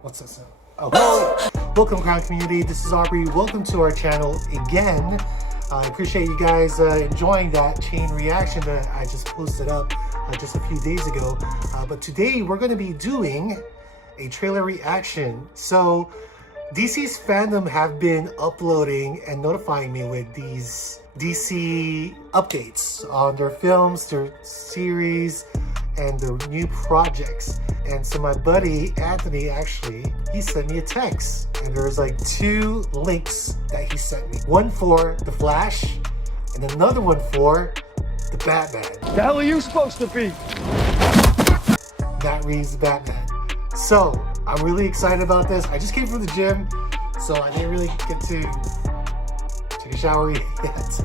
What's this? Okay. Welcome, crowd community. This is Aubrey. Welcome to our channel again. I appreciate you guys enjoying that chain reaction that I just posted up just a few days ago. But today we're going to be doing a trailer reaction. So DC's fandom have been uploading and notifying me with these DC updates on their films, their series, and their new projects. And so my buddy Anthony, actually, he sent me a text, and there's like 2 links that he sent me. One for The Flash, and another one for The Batman. The hell are you supposed to be? That reads The Batman. So I'm really excited about this. I just came from the gym, so I didn't really get to take a shower yet.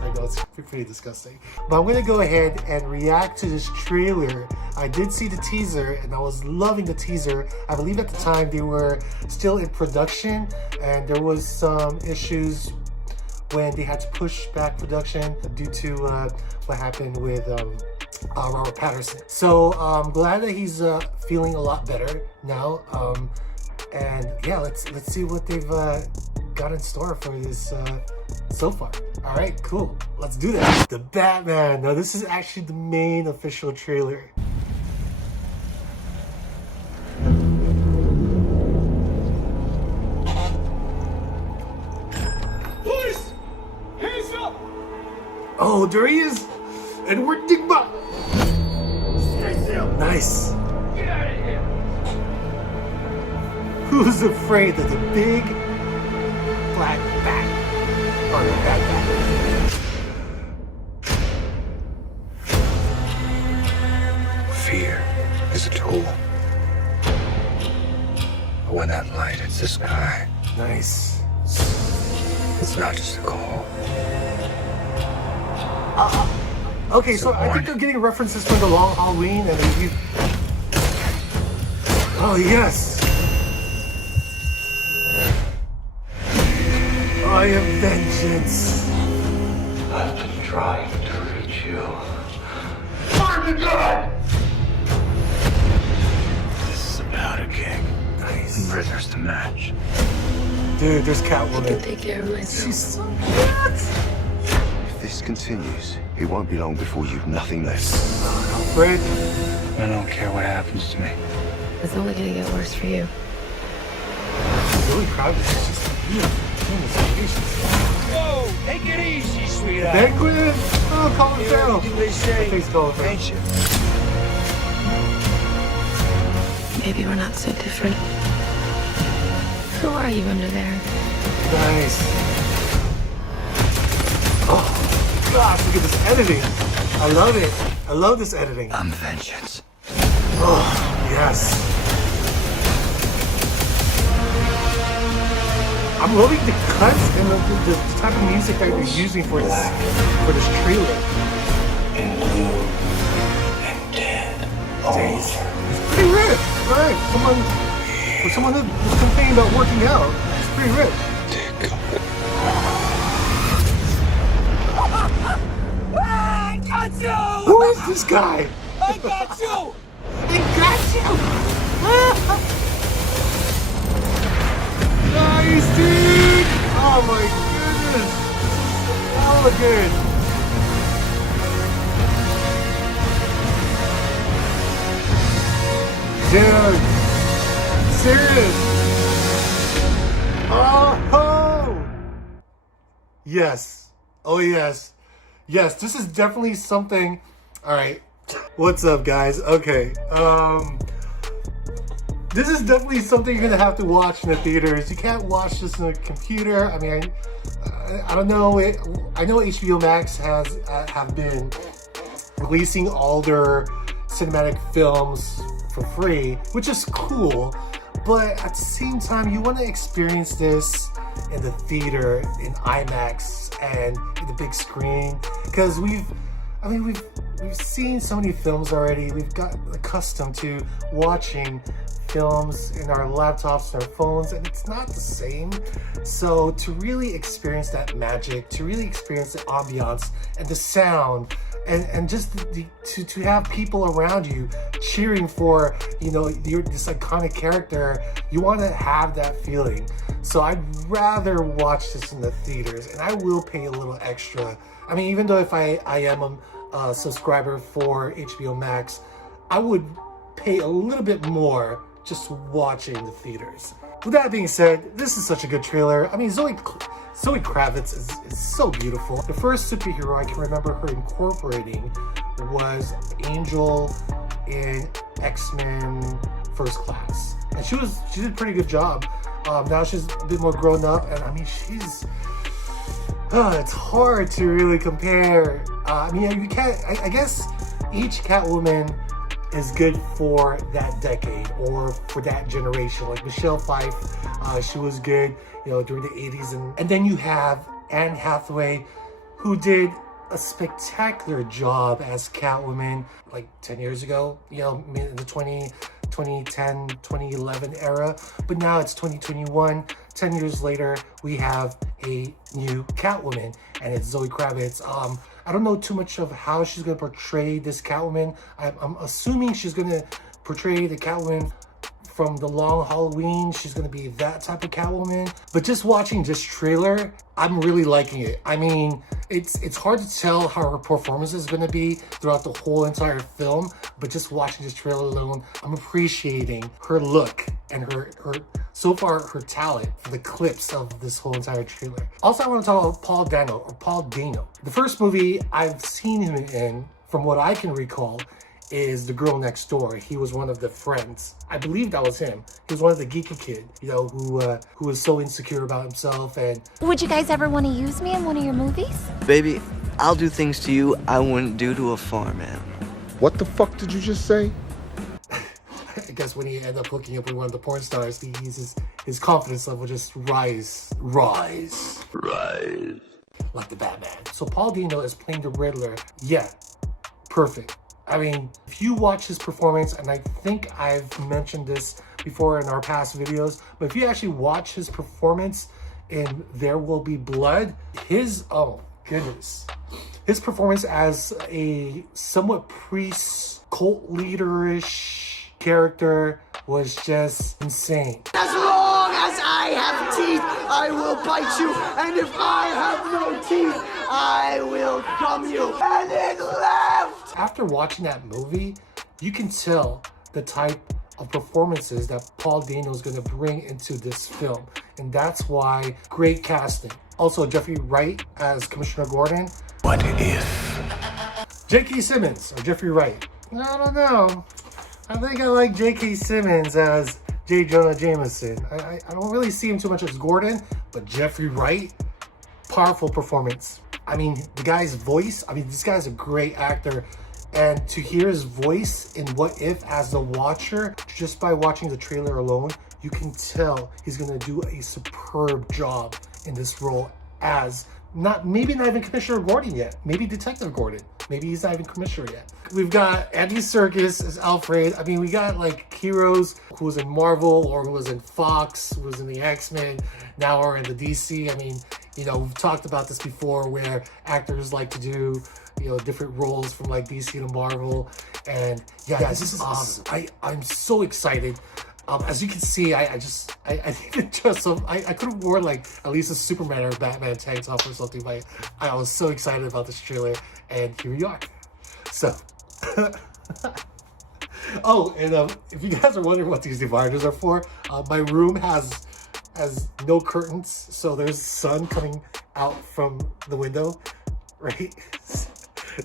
I know it's pretty disgusting. But I'm gonna go ahead and react to this trailer. I did see the teaser and I was loving the teaser. I believe at the time they were still in production and there was some issues when they had to push back production due to what happened with Robert Pattinson. So I'm glad that he's feeling a lot better now. And yeah, let's see what they've got in store for this so far. All right, cool. Let's do that. The Batman. Now this is actually the main official trailer. Police! Hands up! Oh, there he is. Edward Nygma. Stay still! Nice. Get out of here! Who's afraid of the big black bat? Or the bad bat? Fear is a tool. But when that light hits the sky, Nice. it's not just a call. Okay, so I think I'm getting references from The Long Halloween and then you... Oh, yes. I am vengeance. I've been trying to reach you. Fire the gun! This is about a king. Nice. And prisoners to match. Dude, there's I can Catwoman. take care of myself. She's so good. If this continues, it won't be long before you've nothing left. Fred. I don't care what happens to me. It's only gonna get worse for you. Really crowded. It's just beautiful. Goodness gracious. Whoa! Take it easy, sweetheart. Banquet? Oh, Colin Farrell. What do they say? Face Colin Farrell. Ain't you? Maybe we're not so different. Who are you under there? Nice. Oh, gosh, look at this editing. I love it. I love this editing. I'm vengeance. Oh, yes. I'm loving the cuts and the type of music that they're using for this trailer. And blue. And dead. All It's pretty rich, right? For someone who's complaining about working out, it's pretty rich. I got you! Who is this guy? I got you! I got you! Nice, dude! Oh my goodness! This is hella good. Dude! Serious? Oh! Yes. Oh yes. Yes, this is definitely something. Alright. What's up, guys? Okay. This is definitely something you're gonna have to watch in the theaters. You can't watch this on a computer. I mean, I don't know. I know HBO Max have been releasing all their cinematic films for free, which is cool. But at the same time, you want to experience this in the theater, in IMAX, and in the big screen, because we've seen so many films already. We've got accustomed to watching films in our laptops and our phones, and it's not the same. So to really experience that magic, to really experience the ambiance and the sound and just to have people around you cheering for, you know, this iconic character, you want to have that feeling. So I'd rather watch this in the theaters, and I will pay a little extra. I mean, even though if I am a subscriber for HBO Max, I would pay a little bit more just watching the theaters. With that being said, this is such a good trailer. I mean, Zoe Kravitz is so beautiful. The first superhero I can remember her incorporating was Angel in X-Men First Class, and she did a pretty good job. Now she's a bit more grown up, and I mean, she's it's hard to really compare. I mean, you can't. I guess each Catwoman is good for that decade or for that generation. Like Michelle Pfeiffer, she was good, you know, during the 80s, and then you have Anne Hathaway, who did a spectacular job as Catwoman like 10 years ago, you know, in the 2010, 2011 era. But now it's 2021. 10 years later, we have a new Catwoman, and it's Zoe Kravitz. I don't know too much of how she's going to portray this Catwoman. I'm assuming she's going to portray the Catwoman from the Long Halloween. She's going to be that type of Catwoman. But just watching this trailer, I'm really liking it. I mean, it's hard to tell how her performance is going to be throughout the whole entire film, but just watching this trailer alone, I'm appreciating her look and her so far her talent for the clips of this whole entire trailer. Also, I want to talk about Paul Dano. The first movie I've seen him in, from what I can recall, is The Girl Next Door. He was one of the friends. I believe that was him. He was one of the geeky kid, you know, who was so insecure about himself. And would you guys ever want to use me in one of your movies? Baby, I'll do things to you I wouldn't do to a farm animal. What the fuck did you just say? I guess when he ended up hooking up with one of the porn stars, his confidence level just rise. Like the Batman. So Paul Dano is playing the Riddler. Yeah, perfect. I mean, if you watch his performance, and I think I've mentioned this before in our past videos, but if you actually watch his performance in There Will Be Blood, oh goodness, his performance as a somewhat priest, cult leader-ish character was just insane. As long as I have teeth, I will bite you, and if I have no teeth, I will gum you. And it left! After watching that movie, you can tell the type of performances that Paul Dano is going to bring into this film, and that's why great casting. Also, Jeffrey Wright as Commissioner Gordon. What if? J.K. Simmons or Jeffrey Wright. I don't know. I think I like J.K. Simmons as J. Jonah Jameson. I don't really see him too much as Gordon, but Jeffrey Wright, powerful performance. I mean, the guy's voice, I mean, this guy's a great actor. And to hear his voice in What If as the watcher, just by watching the trailer alone, you can tell he's going to do a superb job in this role as maybe not even Commissioner Gordon yet. Maybe Detective Gordon. Maybe he's not even Commissioner yet. We've got Andy Serkis as Alfred. I mean, we got like heroes who was in Marvel or who was in Fox, who was in the X-Men, now are in the DC. I mean, you know, we've talked about this before where actors like to do, you know, different roles from like DC to Marvel. And yeah, this is awesome. I'm so excited. As you can see, I even just I could have worn like at least a Superman or a Batman tank top or something, but I was so excited about this trailer, and here we are. So oh, and if you guys are wondering what these dividers are for, my room has no curtains, so there's sun coming out from the window, right?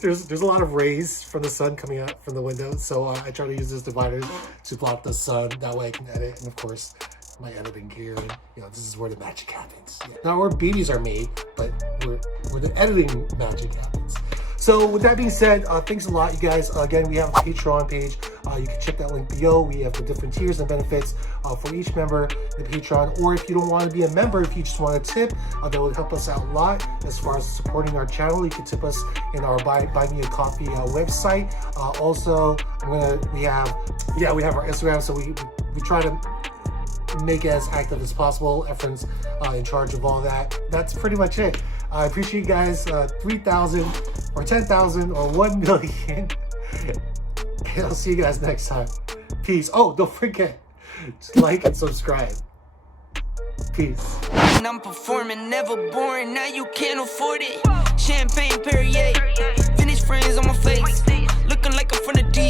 There's a lot of rays from the sun coming out from the window, so I try to use this divider to block the sun. That way I can edit, and of course my editing gear, and you know, this is where the magic happens. Yeah. Not where babies are made, but where the editing magic happens. So with that being said, thanks a lot, you guys. Again, we have a Patreon page. You can check that link below. We have the different tiers and benefits for each member in the Patreon. Or if you don't want to be a member, if you just want to tip, that would help us out a lot as far as supporting our channel. You can tip us in our Buy Me a Coffee website. Also, we have our Instagram, so we try to make it as active as possible. Efren's in charge of all that. That's pretty much it. I appreciate you guys. 3,000 or 10,000 or 1 million. And I'll see you guys next time. Peace. Oh, don't forget to like and subscribe. Peace. And I'm performing, never boring, now you can't afford it. Champagne Perrier, finished friends on my face, looking like I'm from the D.